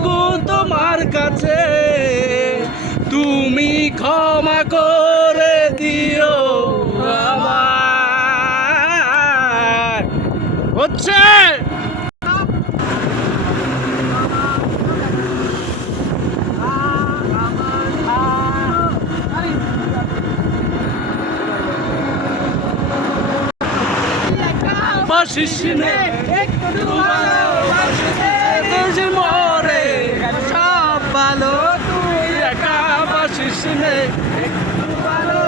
এইটুকু তোমার কাছে, তুমি ক্ষমা করে দিও আমায়। হচ্ছে বাসিস নে একটু ভালোবাসিস মরে সব ভালো, তুই একা বাসিস নে একটু ভালো